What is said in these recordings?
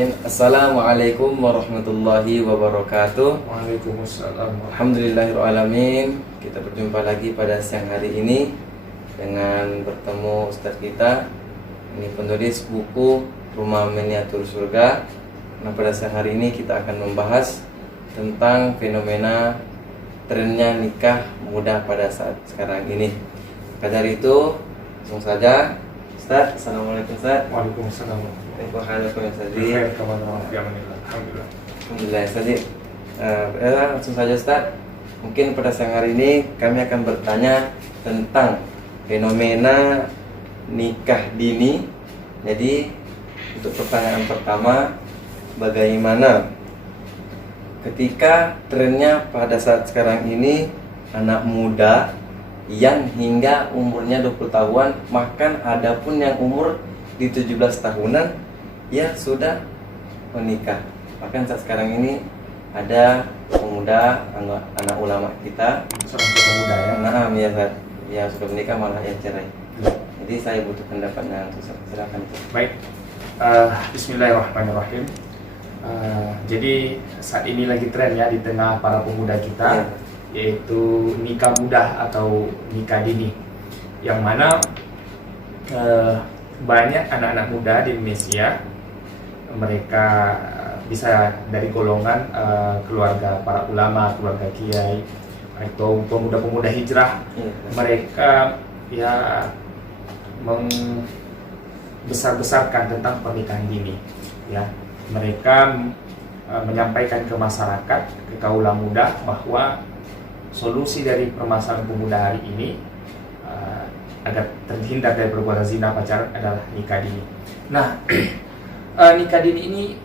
Bismillahirrahmanirrahim. Assalamualaikum warahmatullahi wabarakatuh. Waalaikumsalam. Alhamdulillahirrahmanirrahim. Kita berjumpa lagi pada siang hari ini dengan bertemu Ustaz kita. Ini penulis buku Rumah Miniatur Surga. Nah, pada siang hari ini kita akan membahas tentang fenomena trennya nikah muda pada saat sekarang ini. Maka dari itu, langsung saja Ustaz. Assalamualaikum Ustaz. Waalaikumsalam. Alhamdulillah Ustaz. Langsung saja Ustaz. Mungkin pada siang hari ini kami akan bertanya tentang fenomena nikah dini. Jadi untuk pertanyaan pertama, bagaimana ketika trennya pada saat sekarang ini anak muda yang hingga umurnya 20 tahun, bahkan ada pun yang umur di 17 tahunan ya sudah menikah. Bahkan saat sekarang ini ada pemuda, anak ulama kita, Seorang pemuda ya. nah ya sudah menikah malah yang cerai. Jadi saya butuh pendapatnya, silakan. Baik. Bismillahirrahmanirrahim. Jadi saat ini lagi tren ya di tengah para pemuda kita, yaitu nikah muda atau nikah dini, yang mana banyak anak-anak muda di Indonesia, mereka bisa dari golongan keluarga para ulama, keluarga kiai, atau pemuda-pemuda hijrah. Mereka ya membesar-besarkan tentang pernikahan dini ya. Mereka menyampaikan ke masyarakat, ke kaula muda, bahwa solusi dari permasalahan pemuda hari ini agar terhindar dari perbuatan zina pacaran adalah nikah dini. Nah, nikah dini ini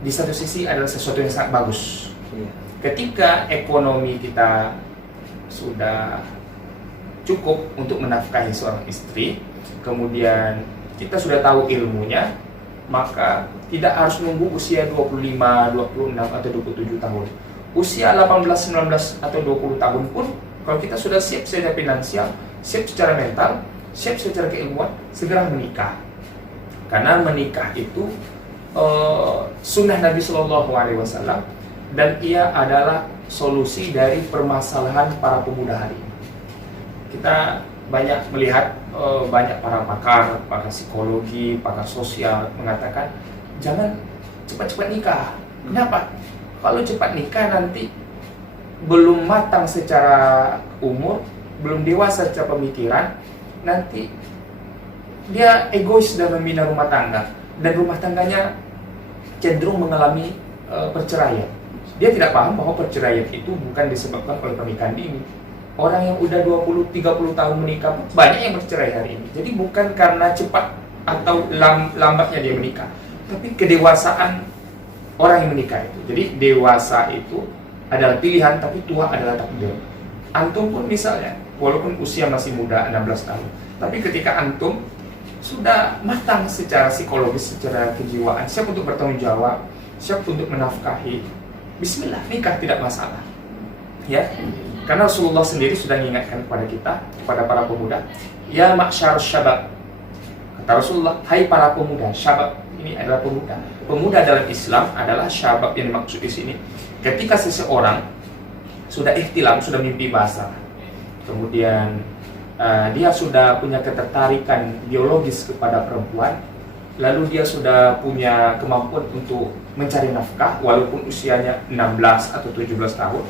di satu sisi adalah sesuatu yang sangat bagus. Ketika ekonomi kita sudah cukup untuk menafkahi seorang istri, kemudian kita sudah tahu ilmunya, maka tidak harus nunggu usia 25, 26 atau 27 tahun. Usia 18, 19 atau 20 tahun pun kalau kita sudah siap secara finansial, siap secara mental, siap secara keilmuan, segera menikah. Karena menikah itu sunnah Nabi Shallallahu Alaihi Wasallam, dan ia adalah solusi dari permasalahan para pemuda hari ini. Kita banyak melihat banyak para pakar psikologi, pakar sosial mengatakan jangan cepat-cepat nikah. Kenapa? Kalau cepat nikah nanti belum matang secara umur, belum dewasa secara pemikiran, nanti dia egois dalam membina rumah tangga, dan rumah tangganya cenderung mengalami perceraian. Dia tidak paham bahwa perceraian itu bukan disebabkan oleh pernikahan dini. Orang yang udah 20-30 tahun menikah banyak yang bercerai hari ini. Jadi bukan karena cepat atau lambatnya dia menikah, tapi kedewasaan orang yang menikah itu. Jadi dewasa itu adalah pilihan, tapi tua adalah takdir. Antum pun misalnya, walaupun usia masih muda 16 tahun, tapi ketika antum sudah matang secara psikologis, secara kejiwaan, siap untuk bertanggung jawab, siap untuk menafkahi, bismillah, nikah tidak masalah. Ya, karena Rasulullah sendiri sudah mengingatkan kepada kita, kepada para pemuda, ya ma'syar syabab. Kata Rasulullah, hai para pemuda. Syabab ini adalah pemuda. Pemuda dalam Islam adalah syabab yang dimaksud di sini. Ketika seseorang sudah ihtilam, sudah mimpi basah, kemudian dia sudah punya ketertarikan biologis kepada perempuan, lalu dia sudah punya kemampuan untuk mencari nafkah walaupun usianya 16 atau 17 tahun,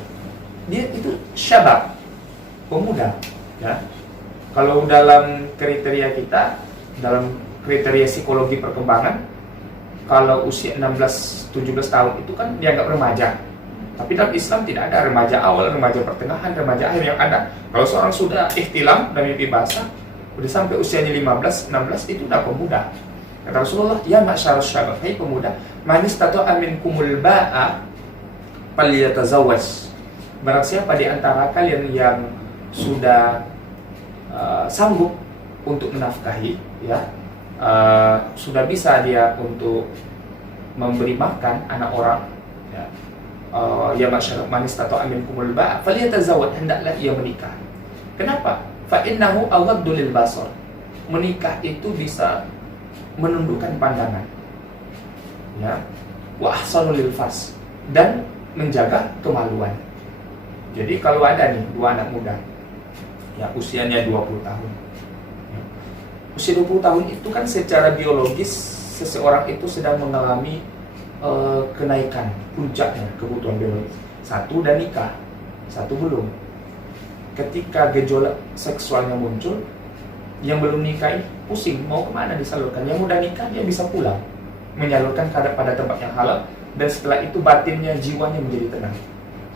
dia itu syabab, pemuda ya. Kalau dalam kriteria kita, dalam kriteria psikologi perkembangan, kalau usia 16-17 tahun itu kan dianggap remaja. Tapi dalam Islam tidak ada remaja awal, remaja pertengahan, remaja akhir. Yang ada, kalau seorang sudah ihtilam dan mimpi basah, udah sampai usianya 15-16, itu udah pemuda. Kata Rasulullah, ya ma'syarus syabab, hai pemuda, man istata'a minkumul ba'a falyatazawwaj. Barang siapa di antara kalian yang sudah sanggup untuk menafkahi, ya, sudah bisa dia untuk memberi makan anak orang, ya, ya masyarakat manis atau amin kumul ba, falyatazawwaj, hendaklah ia menikah. Kenapa? Fa innahu aghaddu lil basar. Menikah itu bisa menundukkan pandangan. ya, wa ahsanul lil fars, dan menjaga kemaluan. Jadi kalau ada nih dua anak muda, ya usianya 20 tahun. Ya. Usia 20 tahun itu kan secara biologis seseorang itu sedang mengalami kenaikan puncaknya kebutuhan biologis. Satu udah nikah, satu belum. Ketika gejolak seksualnya muncul, yang belum nikah pusing mau kemana disalurkan. Yang udah nikah dia bisa pulang menyalurkan pada tempat yang halal, dan setelah itu batinnya, jiwanya menjadi tenang.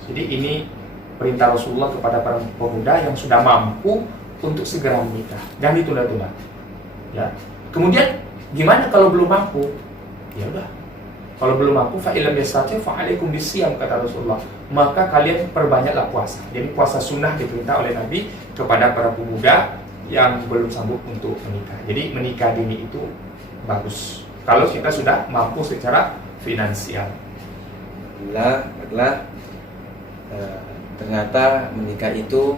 Jadi ini perintah Rasulullah kepada para pemuda yang sudah mampu untuk segera menikah, jangan ditunda-tunda. Ya. Kemudian gimana kalau belum mampu? Ya udah. Kalau belum mampu, fa illam yastati' fa alaikum bisiyam, kata Rasulullah. Maka kalian perbanyaklah puasa. Jadi puasa sunnah diperintah oleh Nabi kepada para pemuda yang belum sanggup untuk menikah. Jadi menikah dini itu bagus kalau kita sudah mampu secara finansial. Ternyata menikah itu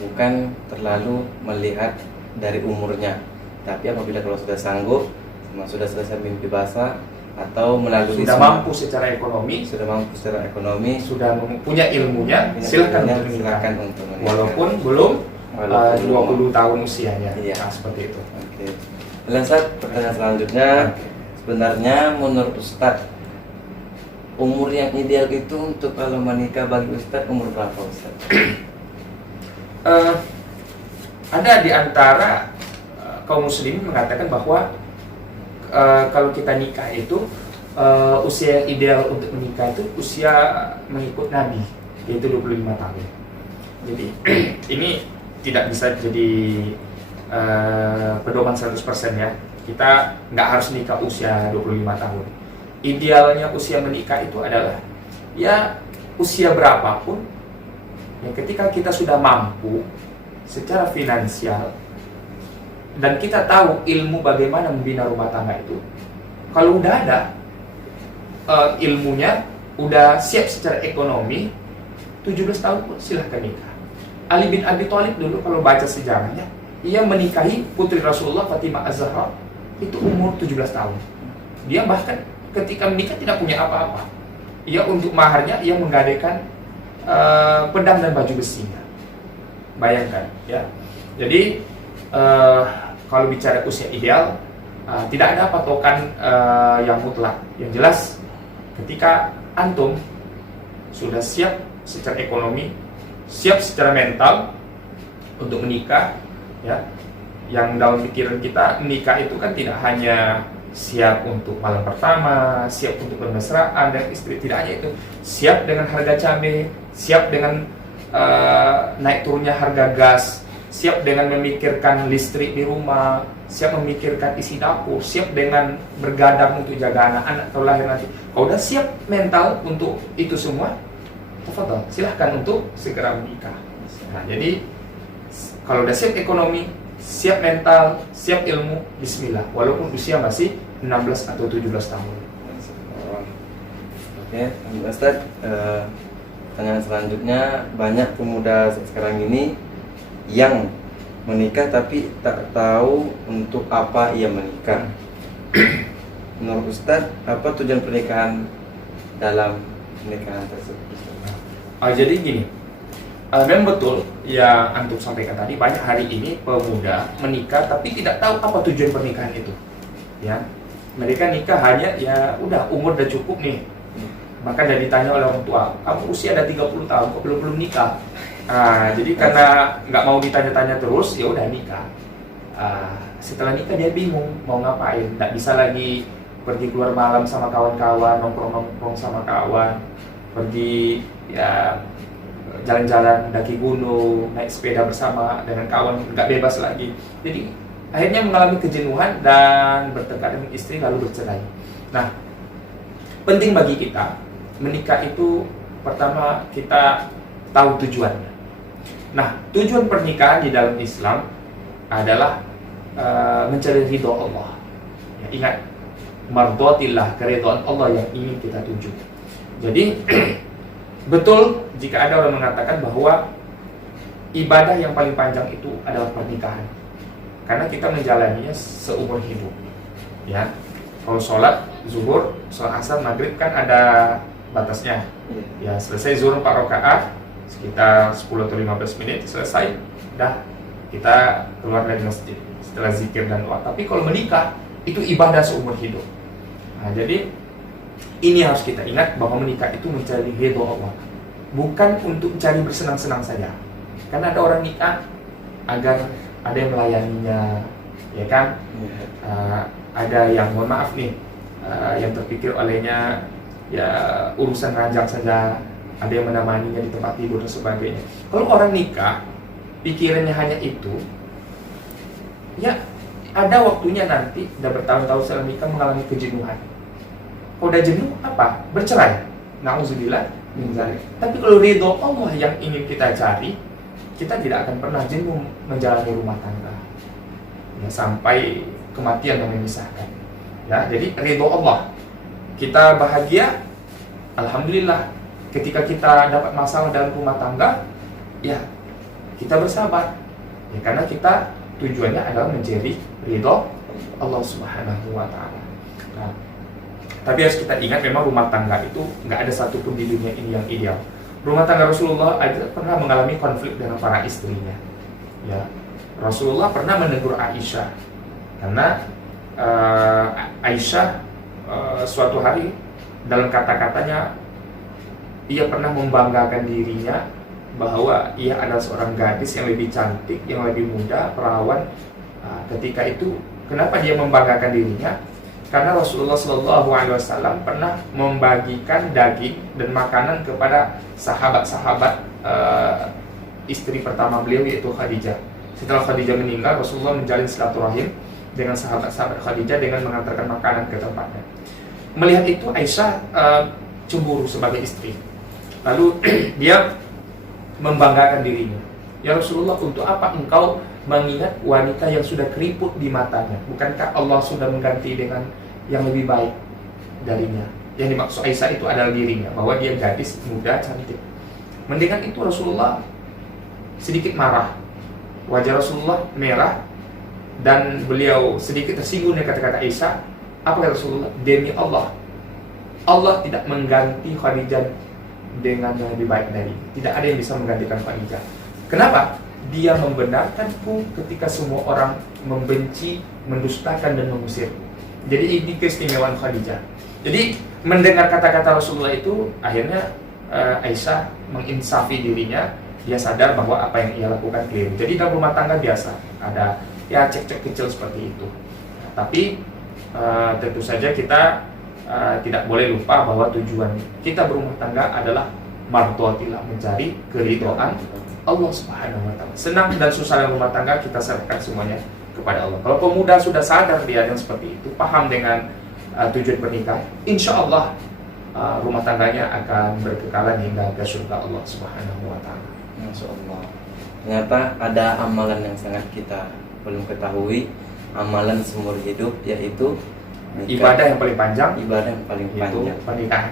bukan terlalu melihat dari umurnya, tapi apabila kalau sudah sanggup, sudah selesai mimpi basah, atau melalui sudah mampu secara ekonomi, sudah punya ilmunya, silakan untuk menikah. Walaupun belum 20 tahun usianya. Iya. Nah, seperti itu. Oke. Ustaz, pertanyaan selanjutnya, sebenarnya menurut Ustaz, umur yang ideal itu untuk kalau menikah bagi Ustaz umur berapa, Ustaz? Ada di antara kaum muslimin mengatakan bahwa kalau kita nikah itu usia yang ideal untuk menikah itu usia mengikut Nabi, yaitu 25 tahun. Jadi ini tidak bisa jadi pedoman 100% ya. Kita nggak harus nikah usia 25 tahun. Idealnya usia menikah itu adalah ya usia berapapun, ya ketika kita sudah mampu secara finansial dan kita tahu ilmu bagaimana membina rumah tangga itu. Kalau udah ada ilmunya, udah siap secara ekonomi, 17 tahun pun silahkan nikah. Ali bin Abi Thalib dulu kalau baca sejarahnya, ia menikahi putri Rasulullah Fatimah Az-Zahra itu umur 17 tahun. Dia bahkan ketika menikah tidak punya apa-apa. Ia untuk maharnya ia menggadaikan pedang dan baju besinya. Bayangkan ya. Jadi kalau bicara usia ideal, tidak ada patokan yang mutlak. Yang jelas ketika antum sudah siap secara ekonomi, siap secara mental untuk menikah, ya, yang dalam pikiran kita menikah itu kan tidak hanya siap untuk malam pertama, siap untuk bermesraan dan istri, tidak hanya itu, siap dengan harga cabai, siap dengan naik turunnya harga gas, siap dengan memikirkan listrik di rumah, siap memikirkan isi dapur, siap dengan bergadang untuk jaga anak-anak atau lahir nanti. Kalau udah siap mental untuk itu semua, tafadhal, silahkan untuk segera menikah. Nah, jadi kalau udah siap ekonomi, siap mental, siap ilmu, bismillah, walaupun usia masih 16 atau 17 tahun. Oke, Ustaz, pertanyaan selanjutnya, banyak pemuda sekarang ini yang menikah tapi tak tahu untuk apa ia menikah. Menurut Ustaz, apa tujuan pernikahan dalam pernikahan tersebut? Jadi gini, memang betul yang antum sampaikan tadi, banyak hari ini pemuda menikah tapi tidak tahu apa tujuan pernikahan itu. Ya, mereka nikah hanya ya udah umur udah cukup nih. Bahkan udah ditanya oleh orang tua, kamu usia ada 30 tahun kok belum nikah. Jadi karena nggak mau ditanya-tanya terus, ya udah nikah. Setelah nikah dia bingung mau ngapain, nggak bisa lagi pergi keluar malam sama kawan-kawan, nongkrong-nongkrong sama kawan, pergi ya jalan-jalan, daki gunung, naik sepeda bersama dengan kawan, nggak bebas lagi. Jadi akhirnya mengalami kejenuhan dan bertengkar dengan istri lalu bercerai. Nah, penting bagi kita menikah itu pertama kita tahu tujuannya. Nah, tujuan pernikahan di dalam Islam adalah mencari ridho Allah. Ya, ingat, mardhatillah, keridhaan Allah yang ingin kita tuju. Jadi betul jika ada orang mengatakan bahwa ibadah yang paling panjang itu adalah pernikahan, karena kita menjalaninya seumur hidup. Ya, Kalau sholat zuhur, sholat asar, maghrib kan ada batasnya. Ya selesai zuhur 4 rakaat sekitar 10 atau 15 menit selesai, dah kita keluar dari masjid setelah zikir dan doa. Tapi kalau menikah itu ibadah seumur hidup. Nah, jadi ini harus kita ingat bahwa menikah itu mencari ridho Allah, bukan untuk mencari bersenang-senang saja. Karena ada orang nikah agar ada yang melayaninya, ya kan? Ada yang mohon maaf nih, yang terpikir olehnya ya urusan ranjang saja, ada yang menemaninya di tempat tidur dan sebagainya. Kalau orang nikah pikirannya hanya itu, ya ada waktunya nanti udah bertahun-tahun setelah nikah mengalami kejenuhan. Kalau udah jenuh apa? Bercerai. Na'udzubillah min dzalik. Tapi kalau ridho Allah yang ingin kita cari, kita tidak akan pernah jenuh menjalani rumah tangga. Ya, sampai kematian yang memisahkan. Ya, jadi ridho Allah. Kita bahagia, alhamdulillah. Ketika kita dapat masalah dalam rumah tangga, ya kita bersabar. Ya, karena kita tujuannya adalah mencari ridho Allah Subhanahu wa taala. Nah, tapi harus kita ingat memang rumah tangga itu nggak ada satupun di dunia ini yang ideal. Rumah tangga Rasulullah aja pernah mengalami konflik dengan para istrinya. Ya, Rasulullah pernah menegur Aisyah karena Aisyah suatu hari dalam kata-katanya ia pernah membanggakan dirinya bahwa ia adalah seorang gadis yang lebih cantik, yang lebih muda, perawan. Ketika itu, kenapa dia membanggakan dirinya? Karena Rasulullah SAW pernah membagikan daging dan makanan kepada sahabat-sahabat istri pertama beliau, yaitu Khadijah. Setelah Khadijah meninggal, Rasulullah menjalin silaturahim dengan sahabat-sahabat Khadijah dengan mengantarkan makanan ke tempatnya. Melihat itu, Aisyah cemburu sebagai istri. Lalu dia membanggakan dirinya. Ya Rasulullah, untuk apa engkau mengingat wanita yang sudah keriput di matanya? Bukankah Allah sudah mengganti dengan yang lebih baik darinya? Yang dimaksud Aisyah itu adalah dirinya, bahwa dia gadis muda cantik. Mendengar itu Rasulullah sedikit marah. Wajah Rasulullah merah dan beliau sedikit tersinggung dengan kata-kata Aisyah. Apa kata Rasulullah? Demi Allah, Allah tidak mengganti Khadijah dengan yang lebih baik dari. Tidak ada yang bisa menggantikan Khadijah. Kenapa? Dia membenarkanku ketika semua orang membenci, mendustakan dan mengusir. Jadi ini keistimewaan Khadijah. Jadi mendengar kata-kata Rasulullah itu, akhirnya Aisyah menginsafi dirinya. Dia sadar bahwa apa yang ia lakukan keliru. Jadi dalam rumah tangga biasa ada ya cekcok kecil seperti itu. Tapi tentu saja kita tidak boleh lupa bahwa tujuan kita berumah tangga adalah mardotillah, mencari keridhaan Allah Subhanahu wa taala. Senang dan susah dalam rumah tangga kita serahkan semuanya kepada Allah. Kalau pemuda sudah sadar dia yang seperti itu, paham dengan tujuan pernikahan, insya Allah rumah tangganya akan berkekalan hingga ke surga Allah Subhanahu wa taala. Masya Allah. Ternyata ada amalan yang sangat kita belum ketahui, amalan seumur hidup, yaitu ibadah yang paling panjang, ibadah yang paling panjang,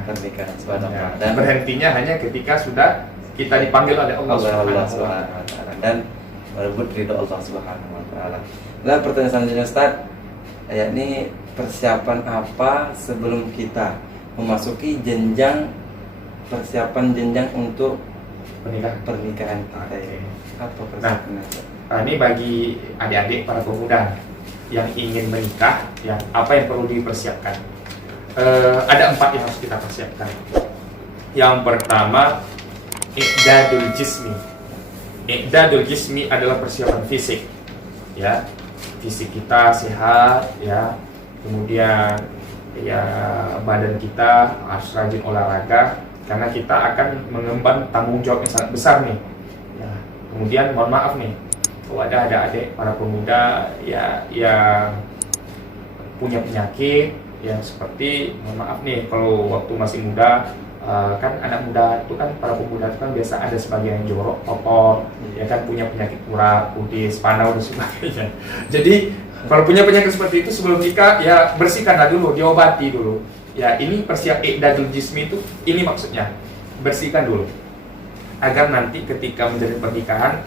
pernikahan. Subhanallah. Dan berhentinya hanya ketika sudah kita dipanggil oleh Allah Subhanahu wa taala dan merebut ridho Allah Subhanahu wa taala. Nah, pertanyaan selanjutnya Ustaz, yakni persiapan apa sebelum kita memasuki jenjang persiapan jenjang untuk pernikahan kita? Apa persiapan? Nah, ini bagi adik-adik para pemuda yang ingin menikah, ya apa yang perlu dipersiapkan? Ada 4 yang harus kita persiapkan. Yang pertama, i'dadul jismi. I'dadul jismi adalah persiapan fisik, ya fisik kita sehat, ya kemudian ya badan kita harus rajin olahraga karena kita akan mengemban tanggung jawab yang sangat besar nih. Ya, kemudian mohon maaf nih, kalau ada adik para pemuda ya yang punya penyakit ya seperti mohon maaf nih, kalau waktu masih muda kan anak muda itu kan, para pemuda itu kan biasa ada sebagian yang jorok, kotor, ya kan punya penyakit urat, kudis, panau dan sebagainya. Jadi kalau punya penyakit seperti itu sebelum nikah ya bersihkanlah dulu, diobati dulu. Ya ini persiapan i'dadul jismi itu, ini maksudnya bersihkan dulu agar nanti ketika menjalin pernikahan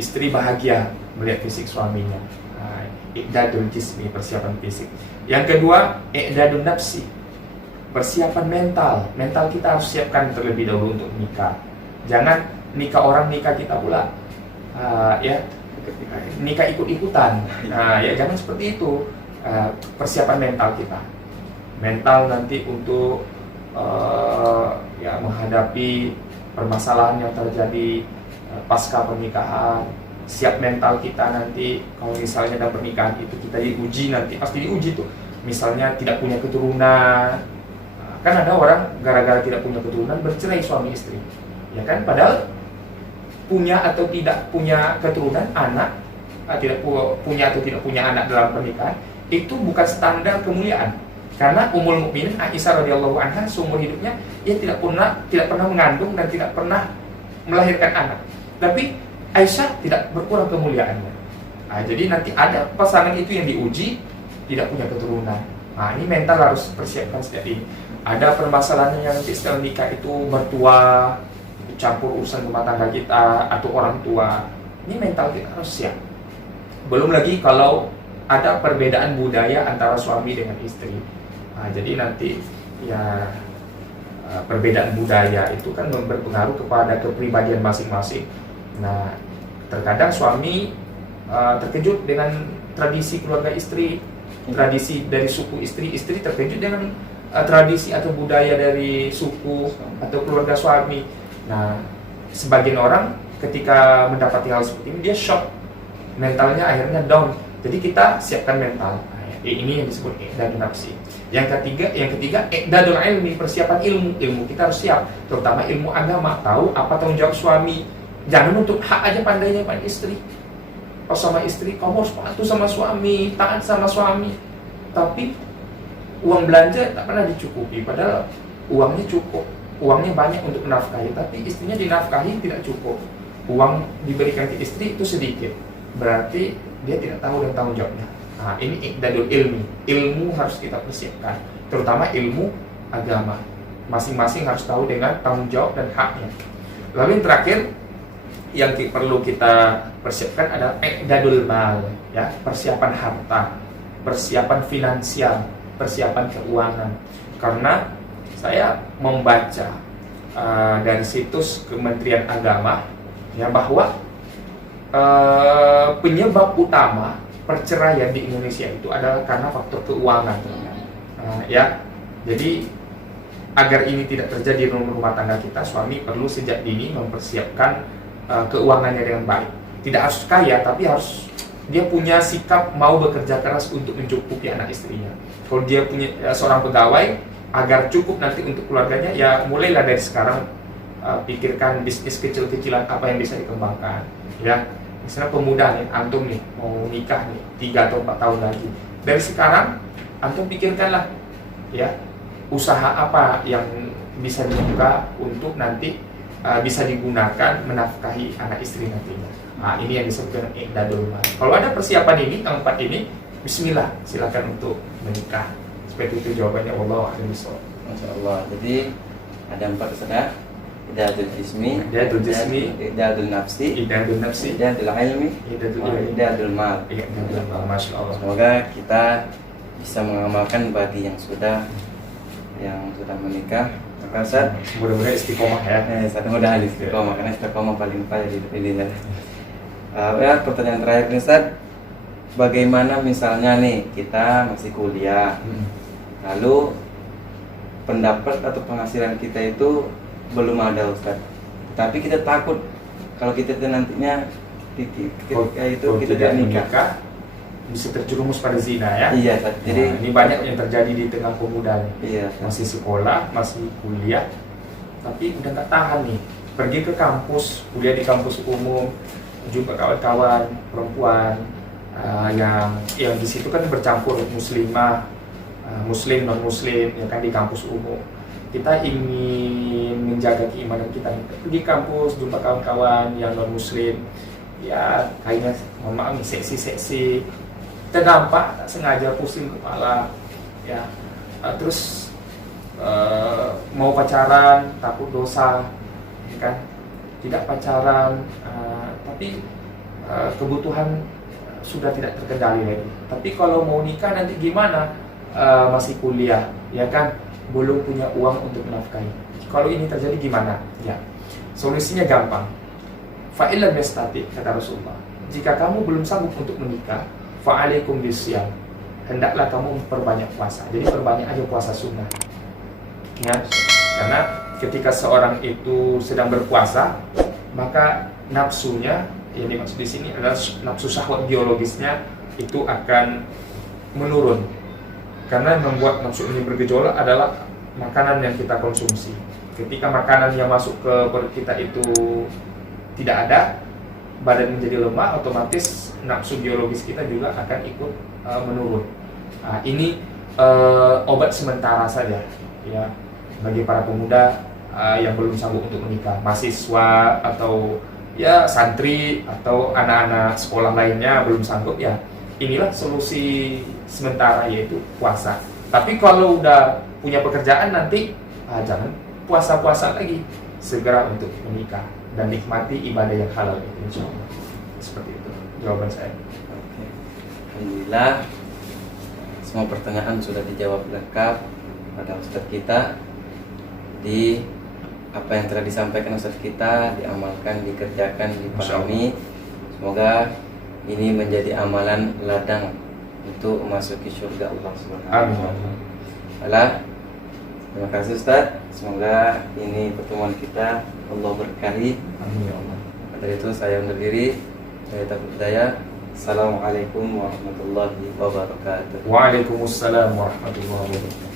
istri bahagia melihat fisik suaminya. i'dadul jismi, persiapan fisik. Yang kedua, i'dadun nafsi, persiapan mental. Mental kita harus siapkan terlebih dahulu untuk nikah. Jangan nikah orang nikah kita pula, ya nikah ikut-ikutan. Nah, ya jangan seperti itu. Persiapan mental kita, mental nanti untuk ya menghadapi permasalahan yang terjadi pasca pernikahan. Siap mental kita nanti kalau misalnya dalam pernikahan itu kita diuji, nanti pasti diuji tuh. Misalnya tidak punya keturunan, kan ada orang gara-gara tidak punya keturunan bercerai suami istri, ya kan? Padahal punya atau tidak punya keturunan, anak punya atau tidak punya anak dalam pernikahan itu bukan standar kemuliaan. Karena Ummul Mukminin Aisyah radhiyallahu anha seumur hidupnya ia tidak pernah mengandung dan tidak pernah melahirkan anak. Tapi Aisyah tidak berkurang kemuliaannya. Nah, jadi nanti ada pasangan itu yang diuji tidak punya keturunan. Nah, ini mental harus persiapkan sejak ini. Ada permasalahan yang nanti setelah nikah itu mertua campur urusan rumah tangga kita atau orang tua. Ini mental kita harus siap. Belum lagi kalau ada perbedaan budaya antara suami dengan istri. Nah, jadi nanti ya perbedaan budaya itu kan berpengaruh kepada kepribadian masing-masing. Nah, terkadang suami terkejut dengan tradisi keluarga istri, tradisi dari suku istri, istri terkejut dengan tradisi atau budaya dari suku atau keluarga suami. Nah, sebagian orang ketika mendapati hal seperti ini dia shock, mentalnya akhirnya down. Jadi kita siapkan mental. Ini yang disebut i'dadun nafsi. Yang ketiga i'dadul ilmi, persiapan ilmu kita harus siap, terutama ilmu agama, tahu apa tanggung jawab suami. Jangan untuk hak aja pandainya pada istri. Pas sama istri kamu harus patuh sama suami, taat sama suami, tapi uang belanja tak pernah dicukupi, padahal uangnya cukup, uangnya banyak untuk menafkahi, tapi istrinya dinafkahi tidak cukup. Uang diberikan ke istri itu sedikit, berarti dia tidak tahu dan tanggung jawabnya. Nah, ini i'dadul ilmi, ilmu harus kita persiapkan, terutama ilmu agama. Masing-masing harus tahu dengan tanggung jawab dan haknya. Lalu yang terakhir yang perlu kita persiapkan adalah i'dadul mal, ya, persiapan harta, persiapan finansial, persiapan keuangan. Karena saya membaca dari situs Kementerian Agama, ya, bahwa penyebab utama perceraian di Indonesia itu adalah karena faktor keuangan, ya. Jadi agar ini tidak terjadi di rumah tangga kita, suami perlu sejak dini mempersiapkan keuangannya dengan baik. Tidak harus kaya, tapi harus dia punya sikap mau bekerja keras untuk mencukupi anak istrinya. Kalau dia punya seorang pegawai, agar cukup nanti untuk keluarganya, ya mulailah dari sekarang pikirkan bisnis kecil-kecilan apa yang bisa dikembangkan, ya. Misalnya pemuda nih, antum nih mau nikah nih 3 atau 4 tahun lagi, dari sekarang antum pikirkanlah, ya, usaha apa yang bisa dibuka untuk nanti bisa digunakan menafkahi anak istri nantinya. Nah, ini yang disebut dengan i'dadul mal. Kalau ada persiapan ini, tempat ini, bismillah, silakan untuk menikah. Seperti itu jawabannya, wallahu a'lam bishawab. Masyaallah. Jadi ada 4 sudah. I'dadul jismi, i'dadul nafsi, i'dadul ilmi, i'dadul mal. Masyaallah. Semoga kita bisa mengamalkan bagi yang sudah menikah. Maka Ustaz, mudah-mudahan istiqomah, ya. Mudah-mudahan istiqomah, karena istiqomah paling payah di hidup ini. Ya, pertanyaan terakhir nih Ustaz, bagaimana misalnya nih kita masih kuliah, lalu pendapat atau penghasilan kita itu belum ada Ustaz, tapi kita takut kalau kita nantinya ketika itu kita tidak nikah bisa terjerumus pada zina, ya. Iya Ustaz. Jadi ini banyak yang terjadi di tengah pemuda nih. Iya, masih sekolah, masih kuliah, tapi udah nggak tahan nih, pergi ke kampus, kuliah di kampus umum, jumpa kawan-kawan perempuan yang di situ kan bercampur muslimah, muslim non muslim, ya kan, di kampus umum. Kita ingin menjaga keimanan kita, pergi kampus, jumpa kawan-kawan yang non muslim, ya kayaknya mohon maaf nih, seksi-seksi, kita dampak tak sengaja pusing kepala, ya. Terus mau pacaran takut dosa, ya kan, tidak pacaran, tapi kebutuhan sudah tidak terkendali lagi. Tapi kalau mau nikah nanti gimana? Masih kuliah, ya kan? Belum punya uang untuk menafkahi. Kalau ini terjadi gimana? Ya, solusinya gampang. Fa'ilam yastati, kata Rasulullah. Jika kamu belum sanggup untuk menikah, fa'alaikum bisyam. Hendaklah kamu memperbanyak puasa. Jadi perbanyak aja puasa sunnah. Ya, karena ketika seorang itu sedang berpuasa, maka nafsunya, yang dimaksud di sini adalah nafsu syahwat biologisnya itu akan menurun. Karena yang membuat nafsu ini bergejolak adalah makanan yang kita konsumsi. Ketika makanan yang masuk ke perut kita itu tidak ada, badan menjadi lemah, otomatis nafsu biologis kita juga akan ikut menurun. Nah, ini obat sementara saja, ya, bagi para pemuda yang belum sanggup untuk menikah, mahasiswa atau ya santri atau anak-anak sekolah lainnya belum sanggup, ya inilah solusi sementara, yaitu puasa. Tapi kalau udah punya pekerjaan nanti jangan puasa-puasa lagi, segera untuk menikah dan nikmati ibadah yang halal itu, insya Allah. Seperti itu jawaban saya. Oke. Alhamdulillah, semua pertanyaan sudah dijawab lengkap pada Ustadz kita. Di apa yang telah disampaikan Ustadz kita diamalkan, dikerjakan, dipahami. Semoga ini menjadi amalan ladang untuk memasuki surga Allah Subhanahu wa taala. Terima kasih Ustadz. Semoga ini pertemuan kita Allah berkahi. Amin ya Allah. Dari itu saya undur diri. Saya Taufiq Hidayah. Assalamualaikum warahmatullahi wabarakatuh. Waalaikumsalam warahmatullahi wabarakatuh.